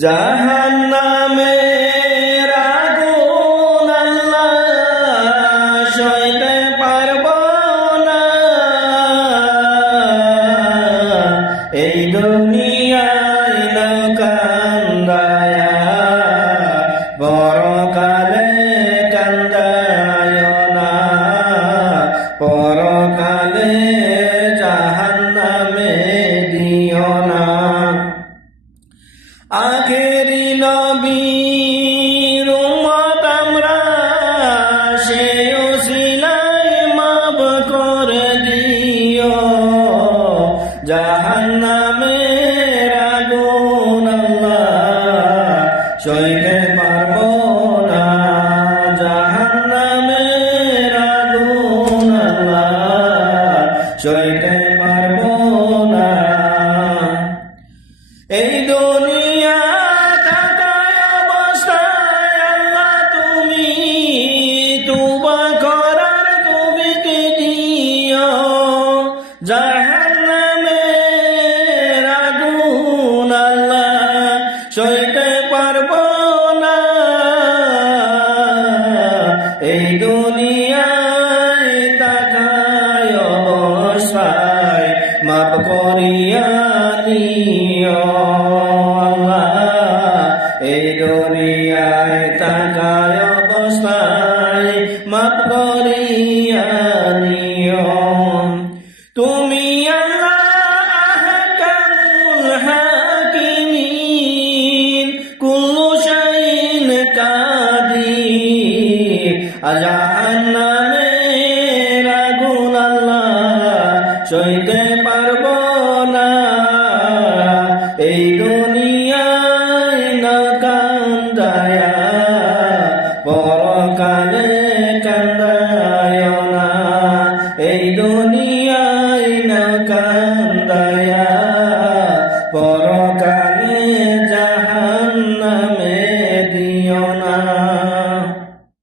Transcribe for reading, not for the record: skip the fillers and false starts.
জাহান্নামের আগুন আল্লাহ সইতে পারব না, এই দুনিয়ায় না কান্দায়া পরকালে কান্দায় না, পরকালে জাহান্নামে দিও না। আখেরি নবীর উম্মত আমরা, সেই ওসিলায় মাফ করে দিও। জাহান্নামের আগুন আল্লাহ সইতে পারব না, জাহান্নামের আগুন আল্লাহ সইতে পারব না। এই দুনিয়া থাকার অবস্থায় আল্লাহ তুমি তওবা করার তৌফিক দিও। জাহান্নামের আগুন আল্লাহ সইতে পারব না, এই দুনিয়ায় থাকার অবস্থায় মাফ করিয়া নিও আল্লাহ, এই দুনিয়ায় থাকার অবস্থায় মাফ করিয়া নিও। তুমি আল্লাহ আহকামুল হাকিমিন, কুল্লু শাইইন কাদির। জাহান্নামের আগুন আল্লাহ সইতে পারব না, এই দুনিয়ায় না কান্দায়া পরকালে কান্দায় না, এই দুনিয়া